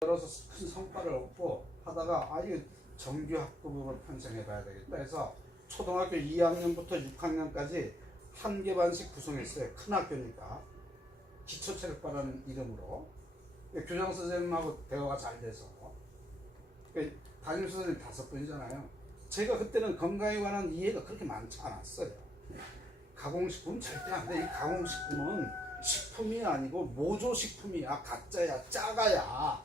들어서 큰 성과를 얻고 하다가 아예 정규 학부모를 편성해 봐야 되겠다 해서 초등학교 2학년부터 6학년까지 한 개 반씩 구성했어요. 큰 학교니까. 기초체력반이라는 이름으로. 교장 선생님하고 대화가 잘 돼서. 담임 선생님 5분이잖아요. 제가 그때는 건강에 관한 이해가 그렇게 많지 않았어요. 가공식품 절대 안 돼. 이 가공식품은 식품이 아니고 모조식품이야. 가짜야. 짜가야.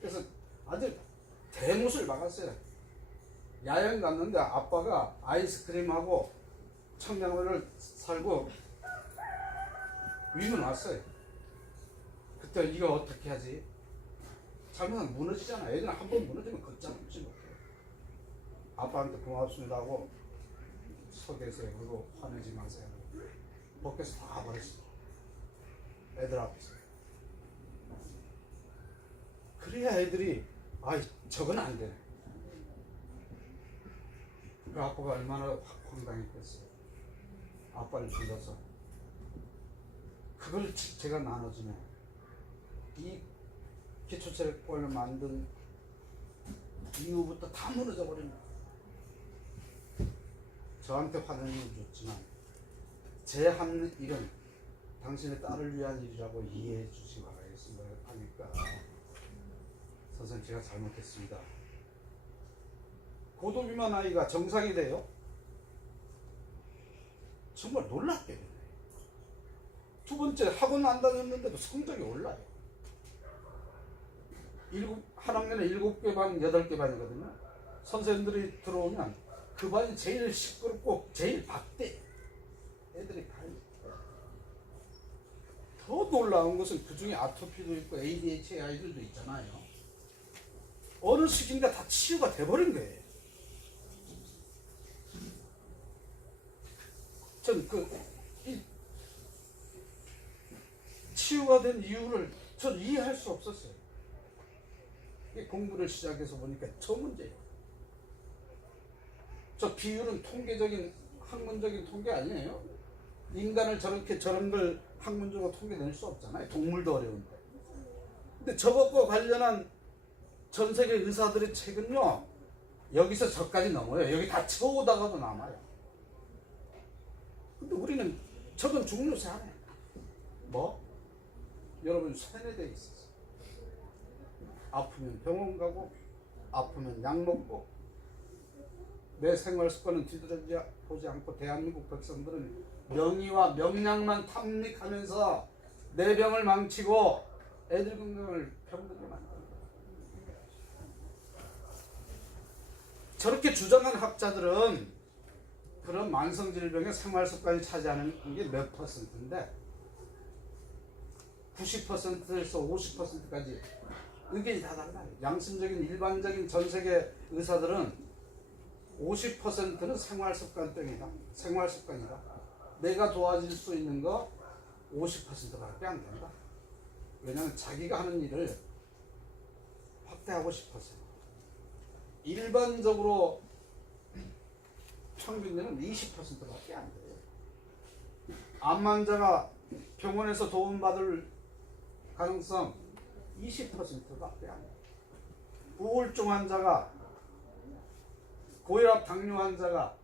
그래서 아주 대못을 박았어요. 야영 갔는데 아빠가 아이스크림하고 청량물을 살고 위문 왔어요. 그때 이거 어떻게 하지? 잘못하면 무너지잖아. 애들은 한 번 무너지면 걷잖아. 아빠한테 고맙습니다 하고 서 계세요. 그리고 화내지 마세요. 벗겨서 다 버렸어. 애들 앞에서. 그래야 애들이 저건 안 되네. 그 아빠가 얼마나 황당했겠어요. 아빠를 불러서 그걸 제가 나눠주면 이 기초체력관을 만든 이후부터 다 무너져 버립니다. 저한테 화내는 건 좋지만 제 한 일은 당신의 딸을 위한 일이라고 이해해 주시기 바라겠습니다. 하니까 선생님 제가 잘못했습니다. 고도비만 아이가 정상이 돼요. 정말 놀랍게 되네요. 두 번째 학원 안 다녔는데도 성적이 올라요. 한 학년에 7개 반, 8개 반이거든요. 선생님들이 들어오면 그 반이 제일 시끄럽고 제일 박대. 애들이 더 놀라운 것은 그 중에 아토피도 있고 ADHD 아이들도 있잖아요. 어느 시기인가 다 치유가 돼버린 거예요. 전 치유가 된 이유를 전 이해할 수 없었어요. 공부를 시작해서 보니까 저 문제예요. 저 비율은 통계적인 학문적인 통계 아니에요. 인간을 저런 걸 학문적으로 통계낼 수 없잖아요. 동물도 어려운데. 근데 저것과 관련한 전 세계 의사들의 책은요, 여기서 저까지 넘어요. 여기 다 채우다가도 남아요. 근데 우리는 저건 중요시 안 해. 여러분 세뇌되어 있었어. 아프면 병원 가고, 아프면 약 먹고, 내 생활 습관은 뒤돌아보지 않고 대한민국 백성들은 명의와 명량만 탐닉하면서 내 병을 망치고 애들 건강을 병들게 만든다. 저렇게 주장한 학자들은 그런 만성질병의 생활습관이 차지하는 게 몇 퍼센트인데 90%에서 50%까지 의견이 다 달라요. 양심적인 일반적인 전세계 의사들은 50%는 생활습관병이다. 생활습관이다. 내가 도와줄 수 있는 거 50%밖에 안 된다. 왜냐하면 자기가 하는 일을 확대하고 싶어서. 일반적으로 평균에는 20%밖에 안 돼요. 암 환자가 병원에서 도움받을 가능성 20%밖에 안 돼요. 우울증 환자가, 고혈압 당뇨 환자가,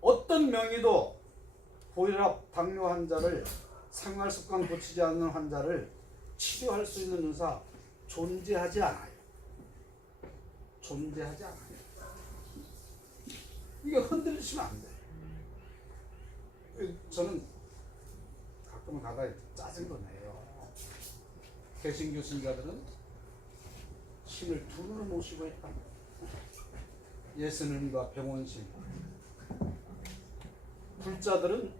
어떤 명의도 고혈압 당뇨 환자를, 생활습관 고치지 않는 환자를 치료할 수 있는 의사 존재하지 않아요. 존재하지 않아요. 이게 흔들리시면 안 돼요. 저는 가끔은 가다가 짜증도 내요. 개신교 신자들은 신을 둘로 모시고 있다. 예수님과 병원신. 불자들은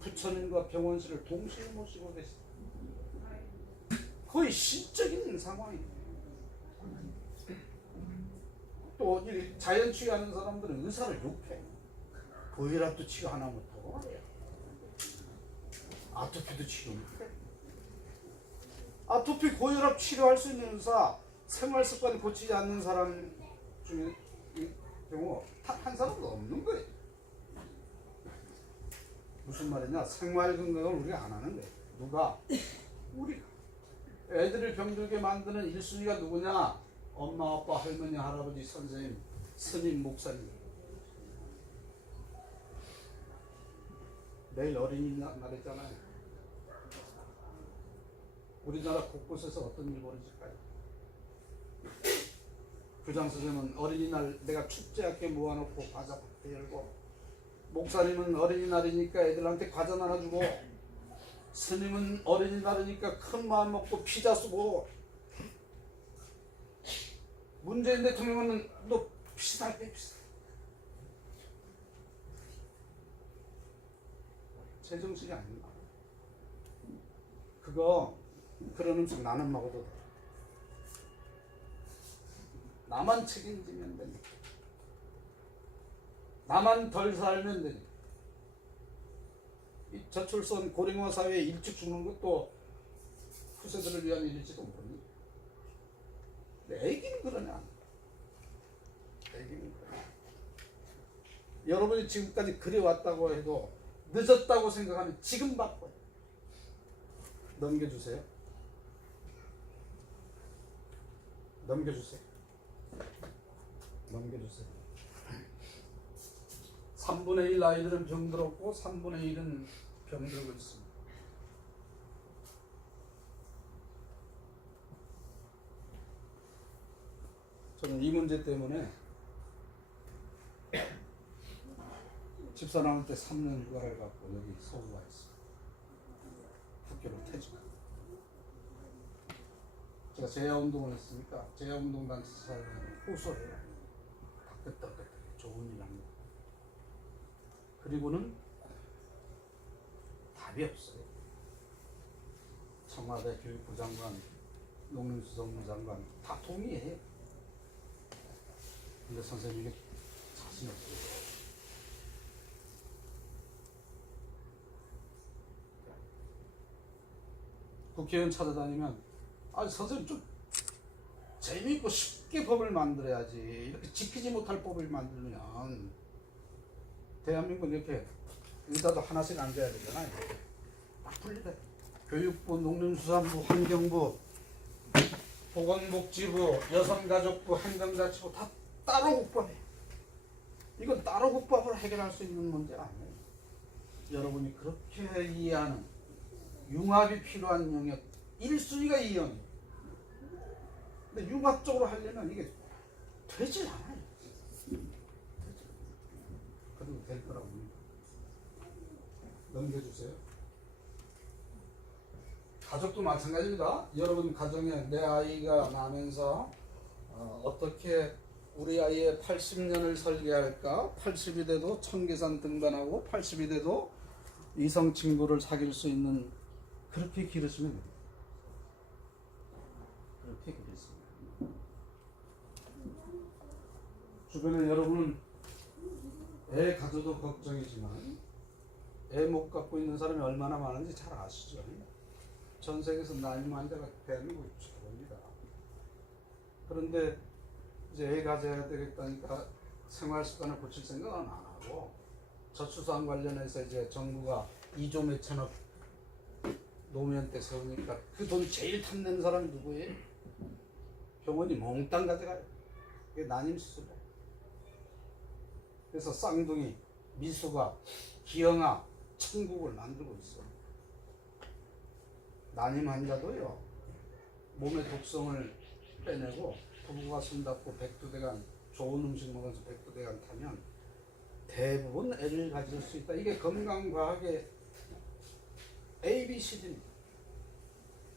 부처님과 병원신을 동시에 모시고 계시다. 거의 신적인 상황입니다. 또 자연치유하는 사람들은 의사를 욕해. 고혈압도 치료 하나 못하고 아토피도 치료 못해. 아토피, 고혈압 치료할 수 있는 의사, 생활습관 고치지 않는 사람 중에 경우 한 사람도 없는 거예요. 무슨 말이냐? 생활 건강을 우리가 안 하는 거예요. 누가? 우리가. 애들을 병들게 만드는 1순위가 누구냐? 엄마, 아빠, 할머니, 할아버지, 선생님, 스님, 목사님. 내일 어린이날이잖아요. 우리나라 곳곳에서 어떤 일이 벌어질까요? 교장 선생님은 어린이날 내가 축제할게 모아놓고 과자 파티 열고, 목사님은 어린이날이니까 애들한테 과자 나눠주고, 스님은 어린이날이니까 큰 마음 먹고 피자 쏘고, 문재인 대통령은 너 비슷하게 비슷해. 제정신이 아닌가? 그런 음식 나는 먹어도 돼. 나만 책임지면 되니까. 나만 덜 살면 되니까. 이 저출산 고령화 사회에 일찍 죽는 것도 후세들을 위한 일일지도 모르니. 근데 애기는 그러냐? 애기는 그러냐? 여러분이 지금까지 그래왔다고 해도 늦었다고 생각하면 지금 바꿔요. 넘겨주세요. 넘겨주세요. 넘겨주세요. 3분의 1 아이들은 병들었고 3분의 1은 병들고 있습니다. 저는 이 문제 때문에 집사 나올 때 3년 휴가를 갖고 여기 서울 와 있어요. 학교를 퇴직. 제가 재야운동을 했으니까 재야운동 단체사에 호소해요. 따뜻따뜻하게 좋은 일 합니다. 그리고는 답이 없어요. 청와대 교육부 장관, 농림수산부 장관 다 동의해요. 근데 선생님이 자신 없어요. 국회의원 찾아다니면 선생님 좀 재미있고 쉽게 법을 만들어야지. 이렇게 지키지 못할 법을 만들면 대한민국 이렇게 의자도 하나씩 앉아야 되잖아요. 딱 분리돼. 교육부, 농림수산부, 환경부, 보건복지부, 여성가족부, 행정자치부 다 따로 국밥이에요. 이건 따로 국밥으로 해결할 수 있는 문제가 아니에요. 여러분이 그렇게 이해하는 융합이 필요한 영역 1순위가 이 영역. 근데 융합적으로 하려면 이게 되질 않아요. 그래도 될 거라고 봅니다. 넘겨주세요. 가족도 마찬가지입니다. 여러분 가정에 내 아이가 나면서 어떻게 우리 아이의 80년을 설계할까? 80이 돼도 청계산 등반하고 80이 돼도 이성 친구를 사귈 수 있는 그렇게 기르시면 됩니다. 그렇게 기르시면 주변에 여러분은 애 가져도 걱정이지만 애 못 갖고 있는 사람이 얼마나 많은지 잘 아시죠? 전 세계에서 난임한 데가 대한민국 최고입니다. 그런데 이제 애 가져야 되겠다니까 생활 습관을 고칠 생각은 안 하고 저출산 관련해서 이제 정부가 2조 몇천억 노무현 때 세우니까 그 돈 제일 탐내는 사람이 누구예요? 병원이 몽땅 가져가요. 그게 난임 수술이에요. 그래서 쌍둥이, 미숙아, 기형아, 천국을 만들고 있어. 난임 환자도요, 몸의 독성을 빼내고 부부가 손잡고 백두대간 좋은 음식 먹으면서 백두대간 타면 대부분 애를 가질 수 있다. 이게 건강과학의 ABCD입니다.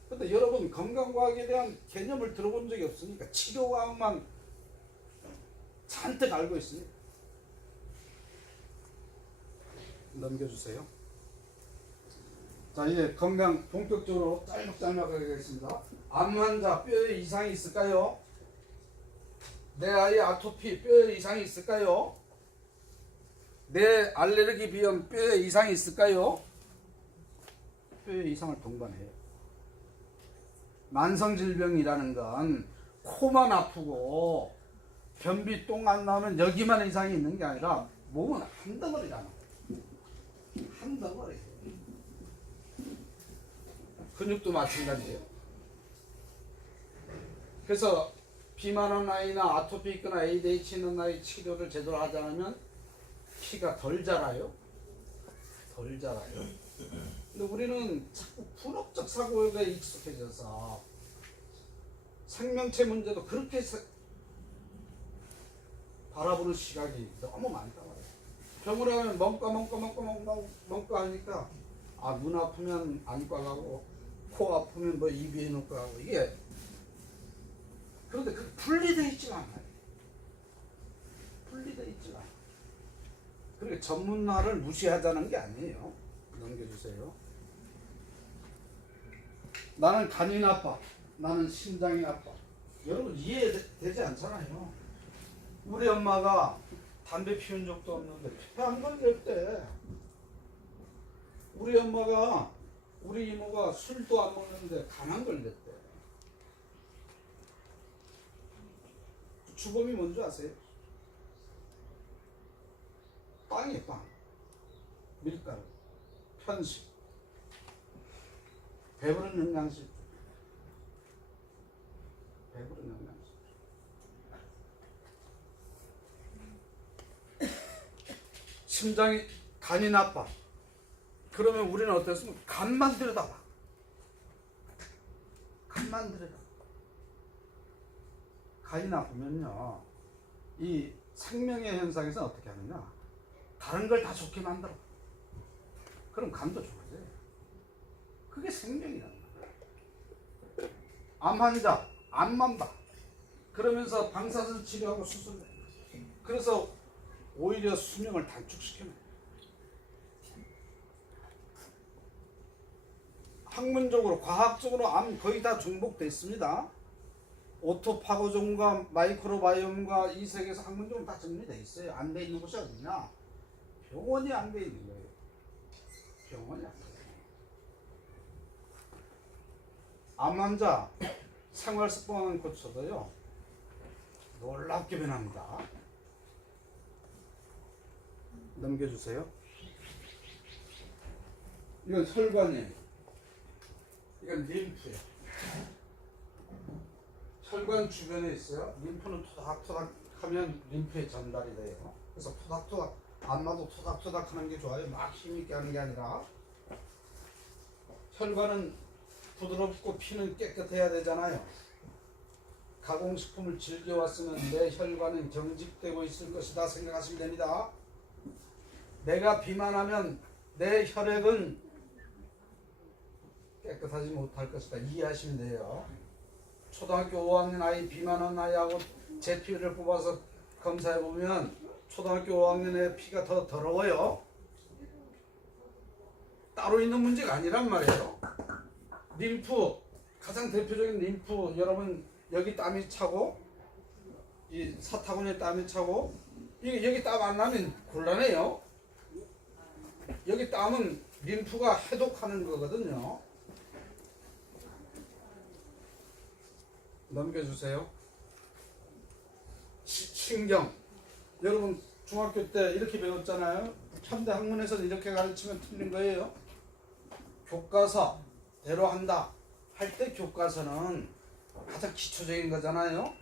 근데 여러분 건강과학에 대한 개념을 들어본 적이 없으니까 치료과학만 잔뜩 알고 있습니다. 넘겨주세요. 자, 이제 건강 본격적으로 짤막짤막하게 하겠습니다. 암 환자 뼈에 이상이 있을까요? 내 아이 아토피 뼈에 이상이 있을까요? 내 알레르기 비염 뼈에 이상이 있을까요? 뼈에 이상을 동반해요. 만성질병이라는 건 코만 아프고 변비 똥 안 나오면 여기만 이상이 있는 게 아니라 몸은 한 덩어리잖아. 한 덩어리. 근육도 마찬가지예요. 그래서 비만한 아이나 아토피 있거나 ADHD 있는 아이 치료를 제대로 하지 않으면 피가 덜 자라요. 덜 자라요. 근데 우리는 자꾸 분업적 사고에 익숙해져서 생명체 문제도 그렇게 바라보는 시각이 너무 많다 말이에요. 병원에 가면 멍까 하니까 아, 눈 아프면 안과 가고 코 아프면 뭐 이비인후과 가고 이게 그런데 그 분리되어 있지가 않아요. 분리되어 있지가 않아요. 그러니까 전문화를 무시하자는 게 아니에요. 넘겨주세요. 나는 간이 나빠. 나는 심장이 아파. 여러분 이해되지 않잖아요. 우리 엄마가 담배 피운 적도 없는데 폐 안 걸렸대. 우리 엄마가 우리 이모가 술도 안 먹는데 간 안 걸렸대. 주범이 뭔지 아세요? 빵이에요. 빵. 밀가루. 편식. 배부른 영양식. 배부른 영양식. 심장이 간이 나빠. 그러면 우리는 어땠으면 간만 들여다봐. 간만 들여다봐. 간이 나쁘면요, 이 생명의 현상에서 어떻게 하느냐, 다른 걸 다 좋게 만들어. 그럼 간도 좋아져요. 그게 생명이란 말이야. 암 환자 암만 봐. 그러면서 방사선 치료하고 수술해. 그래서 오히려 수명을 단축시켜놔. 학문적으로 과학적으로 암 거의 다 중복됐습니다. 오토파고종과 마이크로바이옴과 이 세계에서 학문적으로 다 정리되어 있어요. 안 돼 있는 곳이 어디냐? 병원이 안 돼 있는 거예요. 병원이 안 돼 있는 거예요. 암 환자 생활 습관만 고쳐도요, 놀랍게 변합니다. 넘겨주세요. 이건 혈관이에요. 이건 림프예요. 혈관 주변에 있어요. 림프는 토닥토닥 하면 림프에 전달이 돼요. 그래서 토닥토닥, 안마도 토닥토닥 하는 게 좋아요. 막 힘있게 하는 게 아니라. 혈관은 부드럽고 피는 깨끗해야 되잖아요. 가공식품을 즐겨왔으면 내 혈관은 경직되고 있을 것이다 생각하시면 됩니다. 내가 비만하면 내 혈액은 깨끗하지 못할 것이다 이해하시면 돼요. 초등학교 5학년 아이 비만한 아이하고 제 피를 뽑아서 검사해보면 초등학교 5학년의 피가 더 더러워요. 따로 있는 문제가 아니란 말이에요. 림프, 가장 대표적인 림프, 여러분 여기 땀이 차고 이 사타구니에 땀이 차고 여기 땀 안 나면 곤란해요. 여기 땀은 림프가 해독하는 거거든요. 넘겨주세요. 신경. 여러분 중학교 때 이렇게 배웠잖아요. 현대 학문에서는 이렇게 가르치면 틀린 거예요. 교과서대로 한다 할 때 교과서는 가장 기초적인 거잖아요.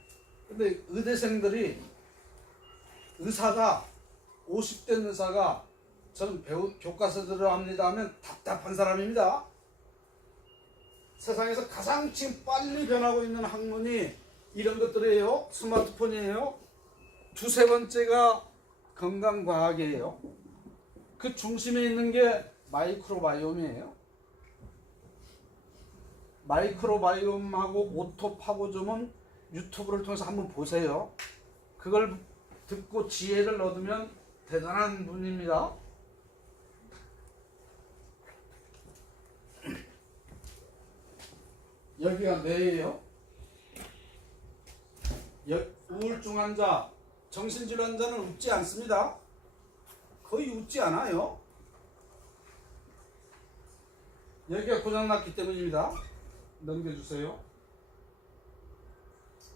근데 의대생들이 의사가 50대 의사가 저는 교과서대로 합니다 하면 답답한 사람입니다. 세상에서 가장 지금 빨리 변하고 있는 학문이 이런 것들이에요. 스마트폰이에요. 두세 번째가 건강과학이에요. 그 중심에 있는 게 마이크로바이옴이에요. 마이크로바이옴하고 오토파고즘은 유튜브를 통해서 한번 보세요. 그걸 듣고 지혜를 얻으면 대단한 분입니다. 여기가 뇌예요. 우울증 환자, 정신질환자는 웃지 않습니다. 거의 웃지 않아요. 여기가 고장났기 때문입니다. 넘겨주세요.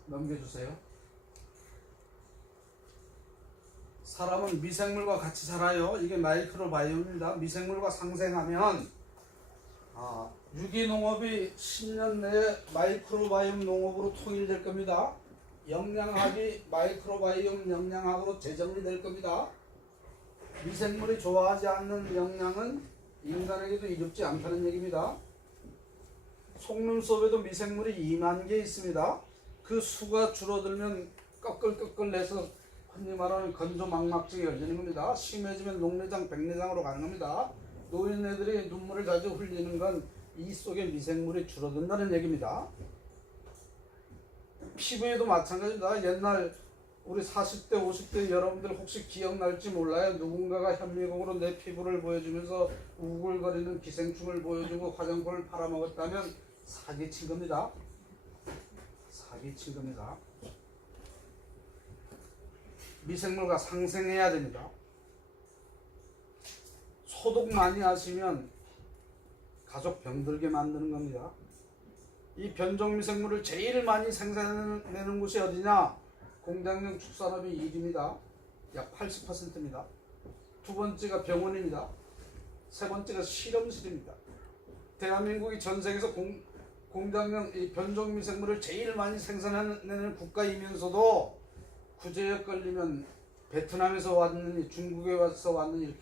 넘겨주세요. 사람은 미생물과 같이 살아요. 이게 마이크로바이옴입니다. 미생물과 상생하면 유기농업이 10년 내에 마이크로바이옴 농업으로 통일될 겁니다. 영양학이 마이크로바이옴 영양학으로 재정리될 겁니다. 미생물이 좋아하지 않는 영양은 인간에게도 이롭지 않다는 얘기입니다. 속눈썹에도 미생물이 2만 개 있습니다. 그 수가 줄어들면 꺼끌꺼끌 내서 흔히 말하는 건조망막증이 열리는 겁니다. 심해지면 녹내장, 백내장으로 가는 겁니다. 노인네들이 눈물을 자주 흘리는 건 이 속에 미생물이 줄어든다는 얘기입니다. 피부에도 마찬가지입니다. 옛날 우리 40대, 50대 여러분들 혹시 기억날지 몰라요. 누군가가 현미경으로 내 피부를 보여주면서 우글거리는 기생충을 보여주고 화장품을 팔아먹었다면 사기친 겁니다. 사기친 겁니다. 미생물과 상생해야 됩니다. 소독 많이 하시면 가족 병들게 만드는 겁니다. 이 변종 미생물을 제일 많이 생산해내는 곳이 어디냐? 공장용 축산업이 1위입니다. 약 80%입니다. 두 번째가 병원입니다. 세 번째가 실험실입니다. 대한민국이 전 세계에서 공장용 이 변종 미생물을 제일 많이 생산해내는 국가이면서도 구제역 걸리면 베트남에서 왔느니 중국에 와서 왔느니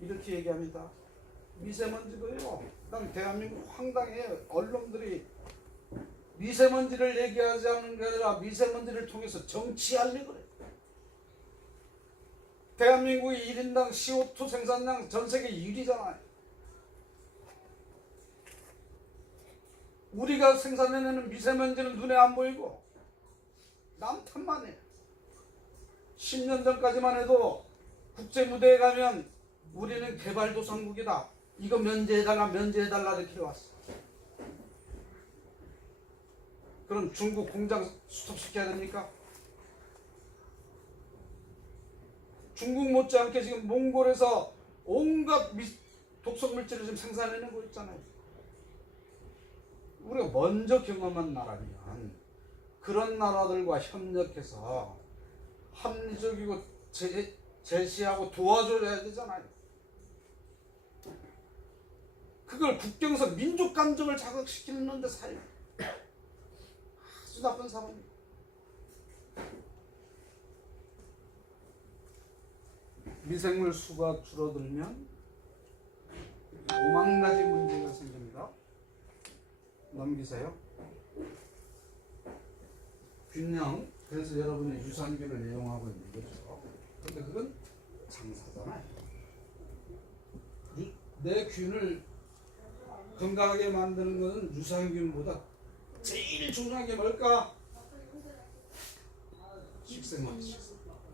이렇게 얘기합니다. 미세먼지도요. 난 대한민국 황당해요. 언론들이 미세먼지를 얘기하지 않는 게 아니라 미세먼지를 통해서 정치하려고 그래요. 대한민국이 1인당 CO2 생산량 전 세계 1위잖아요. 우리가 생산해내는 미세먼지는 눈에 안 보이고 남 탓만 해요. 10년 전까지만 해도 국제무대에 가면 우리는 개발도상국이다. 이거 면제해달라 면제해달라 이렇게 왔어. 그럼 중국 공장 스톱시켜야 됩니까? 중국 못지않게 지금 몽골에서 온갖 독성물질을 지금 생산해내고 있잖아요. 우리가 먼저 경험한 나라면 그런 나라들과 협력해서 합리적이고 제시하고 도와줘야 되잖아요. 그걸 국경선 민족 감정을 자극시키는데 사요. 아주 나쁜 사람이에요. 미생물 수가 줄어들면 5만 가지 문제가 생깁니다. 넘기세요. 균형. 그래서 여러분이 유산균을 이용하고 있는 거죠. 근데 그건 장사잖아요. 내 균을 건강하게 만드는 것은 유산균보다 제일 중요한 게 뭘까? 식생활.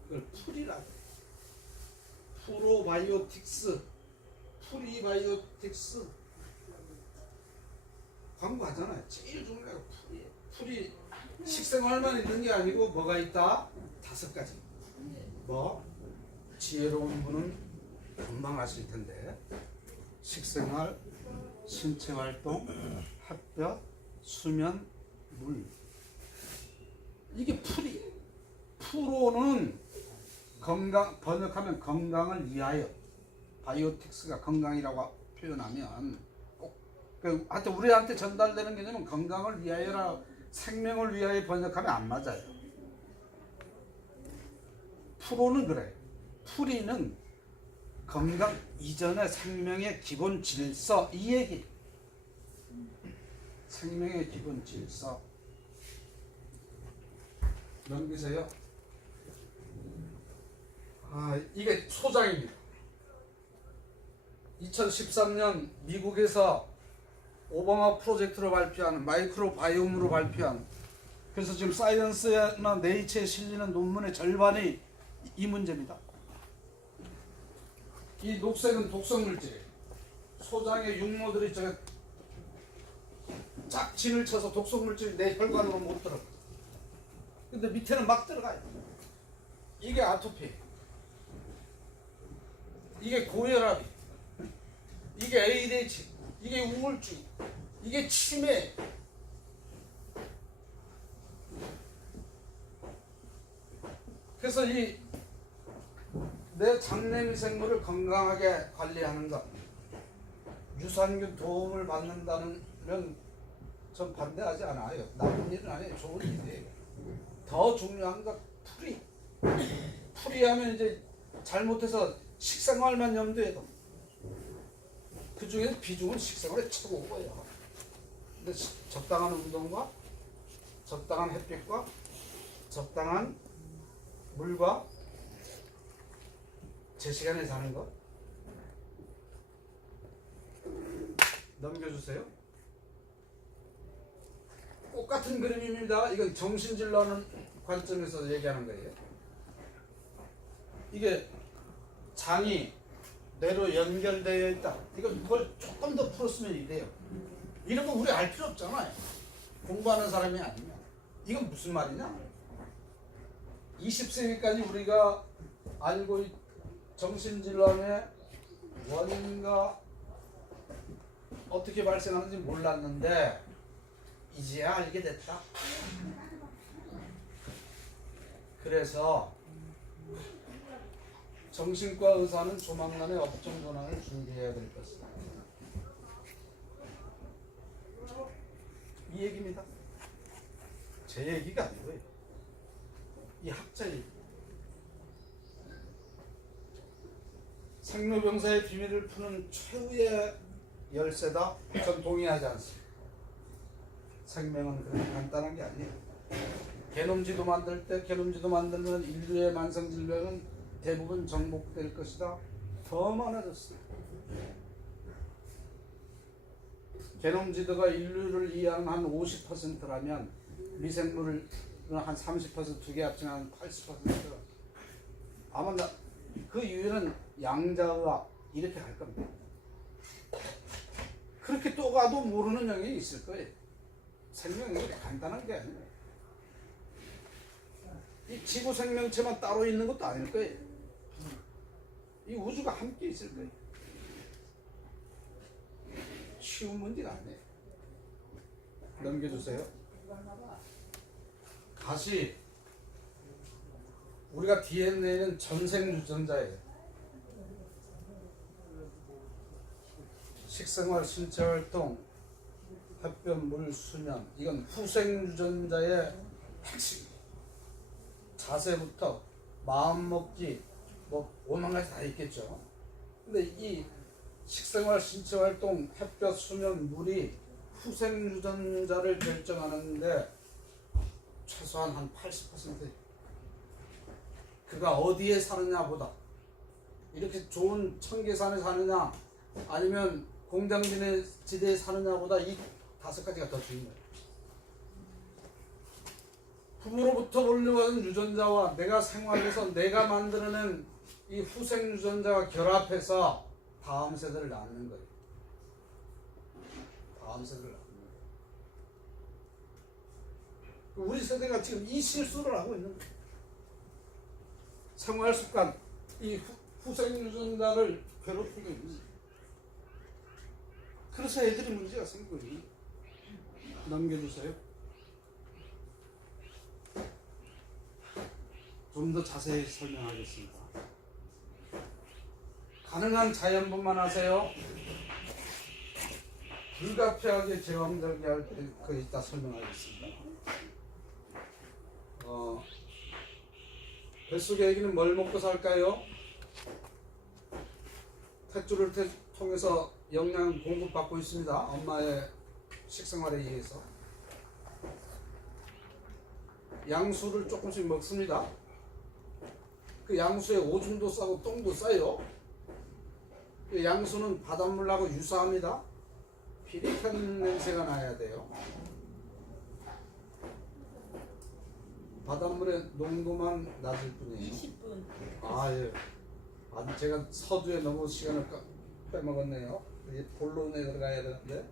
그걸 풀이라고. 프로바이오틱스, 프리바이오틱스 광고하잖아요. 제일 중요한 게 풀이에요. 풀이 식생활만 있는 게 아니고 뭐가 있다? 5가지. 뭐? 지혜로운 분은 금방 아실 텐데 식생활, 신체활동, 햇볕, 수면, 물. 이게 풀이에요. 프로는 건강, 번역하면 건강을 위하여, 바이오틱스가 건강이라고 표현하면 꼭 하여튼 우리한테 전달되는 개념은 건강을 위하여라, 생명을 위하여 번역하면 안 맞아요. 프로는 그래. 프리는 건강 이전의 생명의 기본 질서, 이 얘기. 생명의 기본 질서. 넘기세요. 이게 소장입니다. 2013년 미국에서 오바마 프로젝트로 발표하는 마이크로바이옴으로 발표한, 그래서 지금 사이언스나 네이처에 실리는 논문의 절반이 이 문제입니다. 이 녹색은 독성물질. 소장의 육모들이 쫙 진을 쳐서 독성물질이 내 혈관으로 못 들어가. 근데 밑에는 막 들어가요. 이게 아토피, 이게 고혈압, 이게 ADHD, 이게 우울증, 이게 치매. 그래서 이 내 장내 미생물을 건강하게 관리하는 것, 유산균 도움을 받는다는 전 반대하지 않아요. 나쁜 일은 아니에요. 좋은 일이에요. 더 중요한 건 풀이. 풀이하면 이제 잘못해서 식생활만 염두해도 그 중에서 비중은 식생활에 최고고요. 근데 적당한 운동과 적당한 햇빛과 적당한 물과 제 시간에 사는 것 넘겨주세요. 똑같은 그림입니다. 이건 정신질환 관점에서 얘기하는 거예요. 이게 장이 뇌로 연결되어 있다. 이건 그걸 조금 더 풀었으면 이래요. 이런 거 우리 알 필요 없잖아요. 공부하는 사람이 아니면. 이건 무슨 말이냐? 20세기까지 우리가 알고 있 정신질환의 원인과 어떻게 발생하는지 몰랐는데 이제야 알게 됐다. 그래서 정신과 의사는 조만간에 업종 전환을 준비해야 될 것이다. 이 얘기입니다. 제 얘기가 아니고요. 이 학자 얘기. 생로병사의 비밀을 푸는 최후의 열쇠다. 전 동의하지 않습니다. 생명은 그렇게 간단한 게 아니에요. 게놈지도 만들 때 게놈지도 만들면 인류의 만성 질병은 대부분 정복될 것이다. 더 많아졌어요. 게놈지도가 인류를 이해하는 한 50%라면 미생물은 한 30%, 두 개 합치면 한 80%. 아마 그 이유는 양자의학 이렇게 갈 겁니다. 그렇게 또 가도 모르는 영역이 있을 거예요. 생명이 간단한 게 아니에요. 이 지구 생명체만 따로 있는 것도 아닐 거예요. 이 우주가 함께 있을 거예요. 쉬운 문제가 아니에요. 넘겨주세요. 다시 우리가 DNA는 전생 유전자예요. 식생활, 신체활동, 햇볕, 물, 수면 이건 후생 유전자의 핵심. 자세부터 마음먹기 뭐 오만 가지 다 있겠죠. 근데 이 식생활, 신체활동, 햇볕, 수면, 물이 후생 유전자를 결정하는데 최소한 한 80% 그가 어디에 사느냐보다 이렇게 좋은 청계산에 사느냐 아니면 공장지대에 사느냐보다 이 5가지가 더 중요해요. 부모로부터 물려받은 유전자와 내가 생활해서 내가 만들어낸 이 후생 유전자가 결합해서 다음 세대를 낳는 거예요. 다음 세대를 낳는 거예요. 우리 세대가 지금 이 실수를 하고 있는 거예요. 생활 습관, 이 후생 유전자를 괴롭히고 있는 거예요. 그래서 애들이 문제가 생기고 있는 거예요. 넘겨주세요. 좀 더 자세히 설명하겠습니다. 가능한 자연분만 하세요. 불가피하게 제왕절개할 때 그 이따 설명하겠습니다. 뱃속의 아기는 뭘 먹고 살까요? 탯줄을 통해서 영양 공급받고 있습니다. 엄마의 식생활에 의해서. 양수를 조금씩 먹습니다. 그 양수에 오줌도 싸고 똥도 싸요. 그 양수는 바닷물하고 유사합니다. 피리탄 냄새가 나야 돼요. 바닷물의 농도만 낮을 뿐이에요. 20분. 아 예. 아 제가 서두에 너무 시간을 빼먹었네요. 이제 본론에 들어가야 되는데.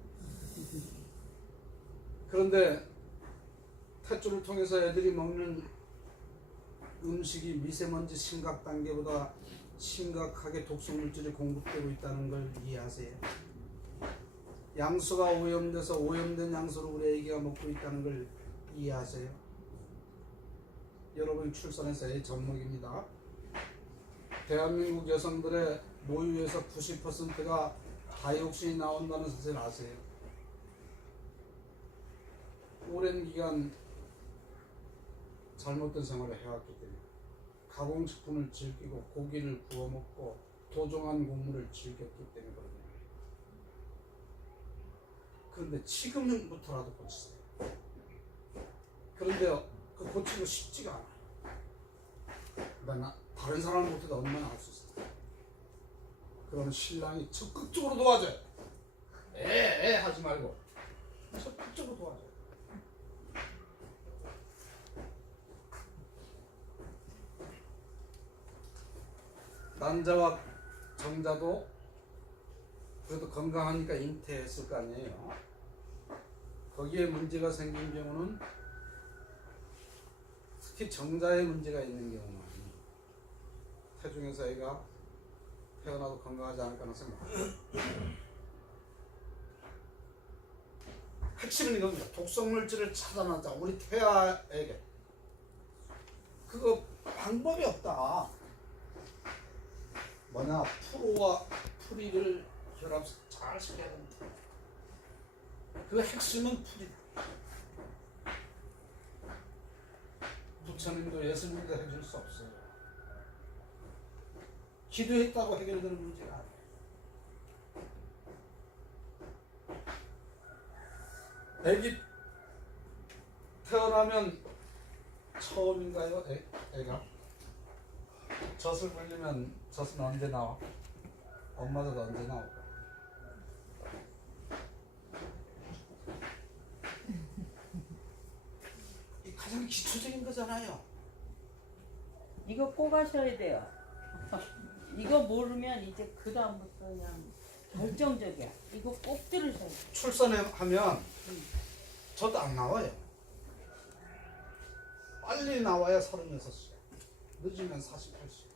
그런데 탯줄을 통해서 애들이 먹는 음식이 미세먼지 심각 단계보다 심각하게 독성물질이 공급되고 있다는 걸 이해하세요. 양수가 오염돼서 오염된 양수를 우리 애기가 먹고 있다는 걸 이해하세요. 여러분 출산해서의 접목입니다. 대한민국 여성들의 모유에서 90%가 다이옥신이 나온다는 사실 아세요? 오랜 기간 잘못된 생활을 해왔기 때문에 가공식품을 즐기고 고기를 구워 먹고 도종한 곡물을 즐겼기 때문에 그러네요. 그런데 지금부터라도 고치세요. 그런데 그 고치고 쉽지가 않아요. 나 다른 사람 못해도 얼마나 할 수 있어요. 그러면 신랑이 적극적으로 도와줘요. 하지 말고 적극적으로 도와줘요. 난자와 정자도 그래도 건강하니까 잉태했을 거 아니에요. 거기에 문제가 생긴 경우는 특히 정자에 문제가 있는 경우는 태중에서 애가 태어나도 건강하지 않을 가능성이 많아요. 핵심은 이겁니다. 독성물질을 차단하자. 우리 태아에게. 그거 방법이 없다. 뭐냐, 프로와 프리를 결합해서 잘 시켜야 됩니다. 그 핵심은 프리다. 부처님도 예수님도 해줄 수 없어요. 기도했다고 해결되는 문제가 아니에요. 애기 태어나면 처음인가요? 애가 젖을 불리면 젖은 언제 나와? 엄마도 언제 나올까? 이 가장 기초적인 거잖아요. 이거 꼭 하셔야 돼요. 이거 모르면 이제 그 다음부터 그냥 결정적이야. 이거 꼭 들으셔야 돼요. 출산하면 저도 안 나와요. 빨리 나와야 36시, 늦으면 48시.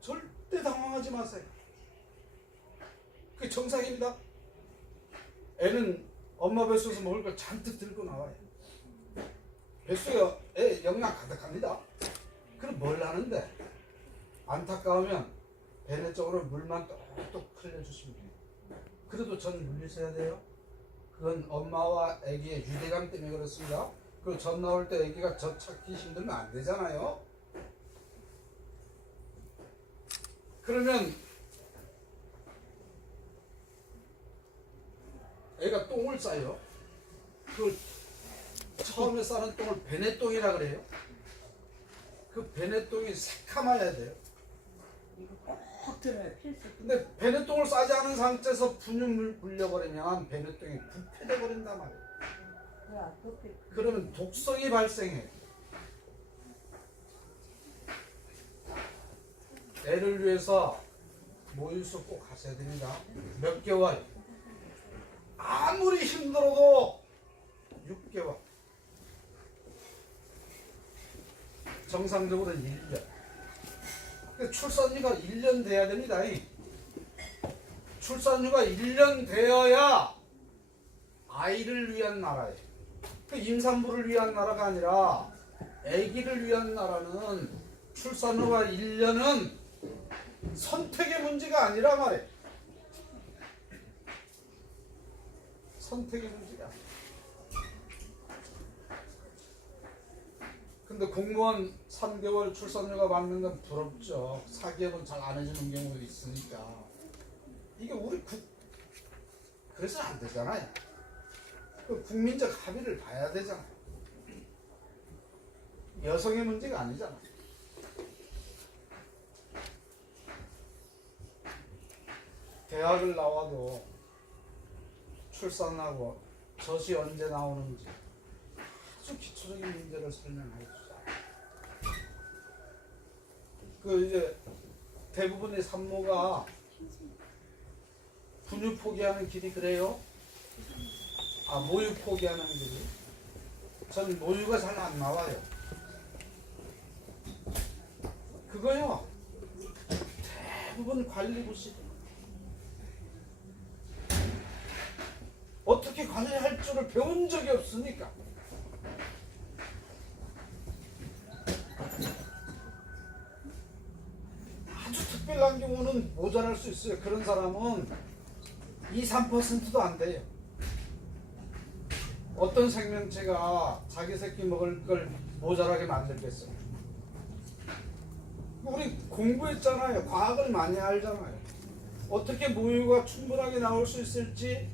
절대 당황하지 마세요. 그게 정상입니다. 애는 엄마 뱃속에서 먹을 걸 잔뜩 들고 나와요. 뱃속에 애 영양 가득합니다. 그럼 뭘 하는데? 안타까우면 배내 쪽으로 물만 똑똑 흘려주시면 돼요. 그래도 전 물리셔야 돼요. 그건 엄마와 아기의 유대감 때문에 그렇습니다. 그리고 전 나올 때 아기가 젖 찾기 힘들면 안 되잖아요. 그러면 애가 똥을 싸요. 그걸 처음에 싸는 똥을 베네똥이라 그래요. 그 베네똥이 새카마야 돼요. 이거 꼭 들어요. 필수. 근데 베네똥을 싸지 않은 상태에서 분유물 불려버리면 베네똥이 부패돼 버린단 말이에요. 그러면 독성이 발생해. 애를 위해서 모유수 꼭 하셔야 됩니다. 몇 개월? 아무리 힘들어도 6개월. 정상적으로는 1년. 출산휴가 1년 돼야 됩니다. 출산휴가 1년 되어야 아이를 위한 나라예요. 임산부를 위한 나라가 아니라 아기를 위한 나라는 출산휴가 1년은 선택의 문제가 아니라 말이에요. 선택의 문제가 아니에요. 근데 공무원 3개월 출산휴가 받는 건 부럽죠. 4개월은 잘 안 해주는 경우도 있으니까. 이게 우리 그래서 안 되잖아요. 국민적 합의를 봐야 되잖아요. 여성의 문제가 아니잖아요. 대학을 나와도 출산하고 젖이 언제 나오는지 아주 기초적인 문제를 설명해 주자. 그 이제 대부분의 산모가 분유 포기하는 길이 그래요? 모유 포기하는 길이? 전 모유가 잘 안 나와요. 그거요. 대부분 관리 부실. 어떻게 관리할 줄을 배운 적이 없으니까. 아주 특별한 경우는 모자랄 수 있어요. 그런 사람은 2, 3%도 안 돼요. 어떤 생명체가 자기 새끼 먹을 걸 모자라게 만들겠어요? 우리 공부했잖아요. 과학을 많이 알잖아요. 어떻게 모유가 충분하게 나올 수 있을지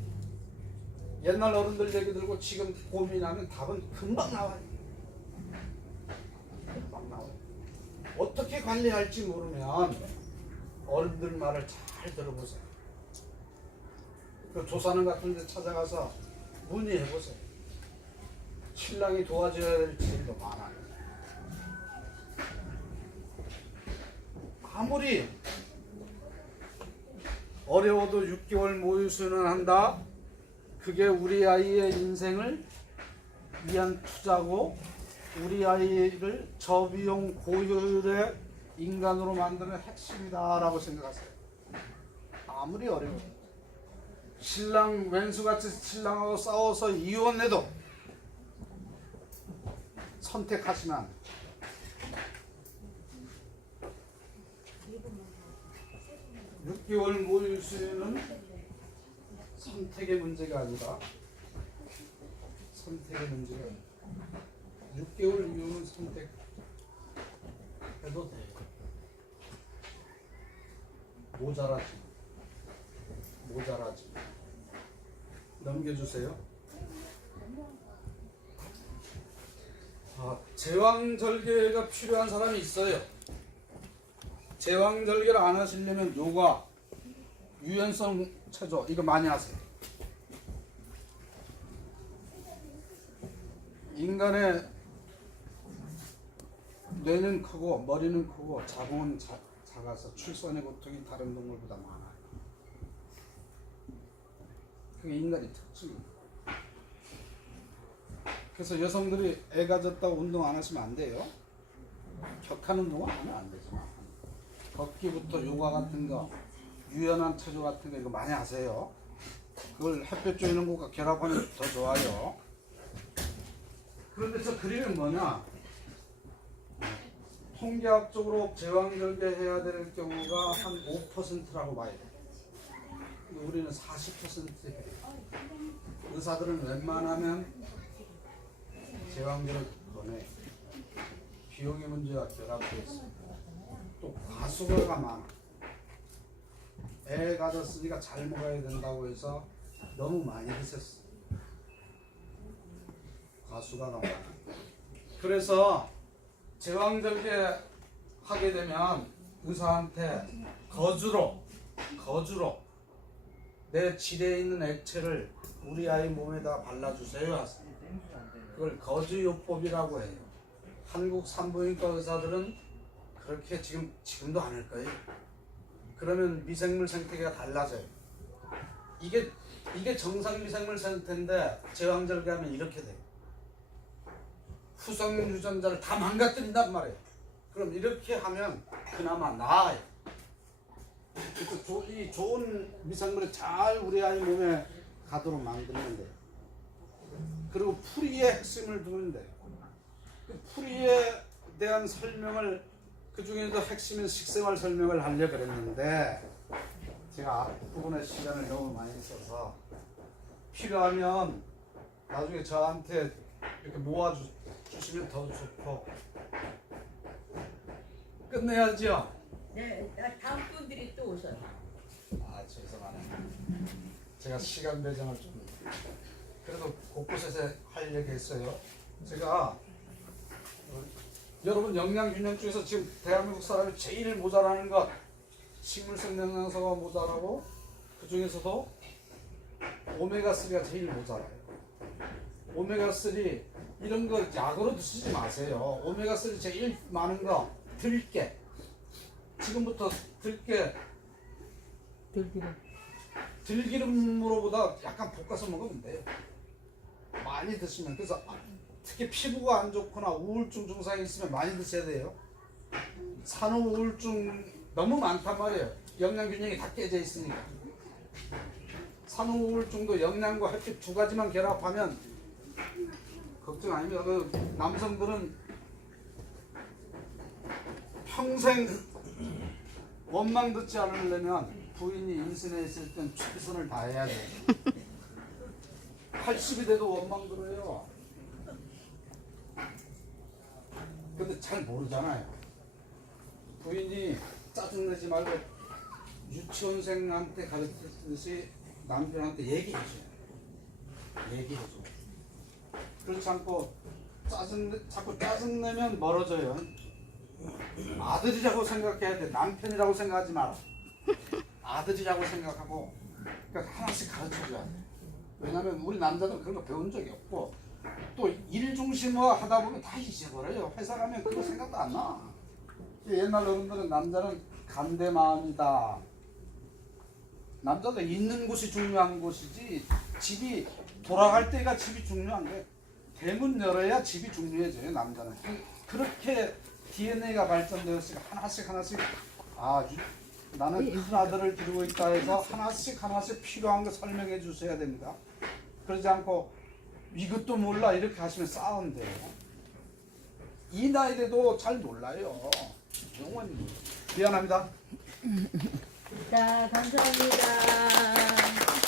옛날 어른들 얘기 들고 지금 고민하면 답은 금방 나와요. 금방 나와요. 어떻게 관리할지 모르면 어른들 말을 잘 들어보세요. 그 조사는 같은 데 찾아가서 문의해보세요. 신랑이 도와줘야 될 일도 많아요. 아무리 어려워도 6개월 모유수는 한다. 그게 우리 아이의 인생을 위한 투자고 우리 아이를 저비용 고효율의 인간으로 만드는 핵심이다 라고 생각하세요. 아무리 어려워도 신랑 왼수같이 신랑하고 싸워서 이혼해도 선택하시면 안 돼요. (6개월) 모유수유는 선택의 문제가 아니라 선택의 문제가 아니라 6개월 이후는 선택해도 돼요. 모자라지 넘겨주세요. 제왕절개가 필요한 사람이 있어요. 제왕절개를 안 하시려면 요가, 유연성 체조 이거 많이 하세요. 인간의 뇌는 크고 머리는 크고 자궁은 작아서 출산의 고통이 다른 동물보다 많아요. 그게 인간의 특징이에요. 그래서 여성들이 애 가졌다고 운동 안 하시면 안 돼요. 격한 운동은 하면 안 되지만 걷기부터 요가 같은 거, 유연한 체조 같은 거 이거 많이 하세요. 그걸 햇볕 쬐는 것과 결합하면 더 좋아요. 그런데 저 그림은 뭐냐? 통계학적으로 제왕절개 해야 될 경우가 한 5%라고 봐야 돼요. 우리는 40%예요. 의사들은 웬만하면 제왕절을 권해. 비용의 문제와 결합되어 있습니다. 또 과수가가 많아. 애 가졌으니까 잘 먹어야 된다고 해서 너무 많이 드셨어. 과수가가 많아. 그래서 제왕절개 하게 되면 의사한테 거주로 내 질에 있는 액체를 우리 아이 몸에다 발라주세요 하세요. 그걸 거주요법이라고 해요. 한국 산부인과 의사들은 그렇게 지금도 안 할 거예요. 그러면 미생물 생태계가 달라져요. 이게 정상 미생물 생태인데 제왕절개하면 이렇게 돼요. 후성 유전자를 다 망가뜨린단 말이에요. 그럼 이렇게 하면 그나마 나아요. 그래서 이 좋은 미생물이 잘 우리 아이 몸에 가도록 만들면 돼요. 그리고 풀이의 핵심을 두면 돼요. 그 풀이에 대한 설명을 그 중에도 핵심인 식생활 설명을 하려고 그랬는데 제가 앞부분에 시간을 너무 많이 써서 필요하면 나중에 저한테 이렇게 모아주시면 더 좋고. 끝내야죠? 네, 다음 분들이 또 오셔요. 죄송하네요. 제가 시간 배정을 좀 그래도 곳곳에서 할 얘기 했어요. 제가 여러분 영양균형 중에서 지금 대한민국 사람이 제일 모자라는 것 식물성 영양소가 모자라고 그 중에서도 오메가3가 제일 모자라요. 오메가3 이런 거 약으로 드시지 마세요. 오메가3 제일 많은 거 들깨. 지금부터 들기름으로보다 약간 볶아서 먹으면 돼요. 많이 드시면. 그래서 특히 피부가 안 좋거나 우울증 증상이 있으면 많이 드셔야 돼요. 산후 우울증 너무 많단 말이에요. 영양균형이 다 깨져 있으니까. 산후 우울증도 영양과 햇빛 두 가지만 결합하면 걱정 아닙니다. 그 남성들은 평생 원망 듣지 않으려면 부인이 임신해 있을 땐 최선을 다해야 돼. 80이 돼도 원망 들어요. 근데 잘 모르잖아요. 부인이 짜증내지 말고 유치원생한테 가르치듯이 남편한테 얘기해줘요. 얘기해줘. 그렇지 않고 자꾸 짜증내면 멀어져요. 아들이라고 생각해야 돼. 남편이라고 생각하지 마라. 아들이라고 생각하고 그러니까 하나씩 가르쳐줘야 돼. 왜냐면 우리 남자들은 그런 거 배운 적이 없고 또 일 중심으로 하다 보면 다 잊어버려요. 회사 가면 그거 생각도 안 나. 옛날 어른들은 남자는 간대 마음이다. 남자도 있는 곳이 중요한 곳이지 집이 돌아갈 때가 집이 중요한 거예요. 대문 열어야 집이 중요해져요. 남자는 그렇게 DNA가 발전되었으니까 하나씩 나는 큰 아들을 기르고 있다 해서 하나씩 필요한 거 설명해 주셔야 됩니다. 그러지 않고 이것도 몰라 이렇게 하시면 싸운대요. 이 나이 돼도 잘 몰라요. 영원히 미안합니다. 자, 감사합니다.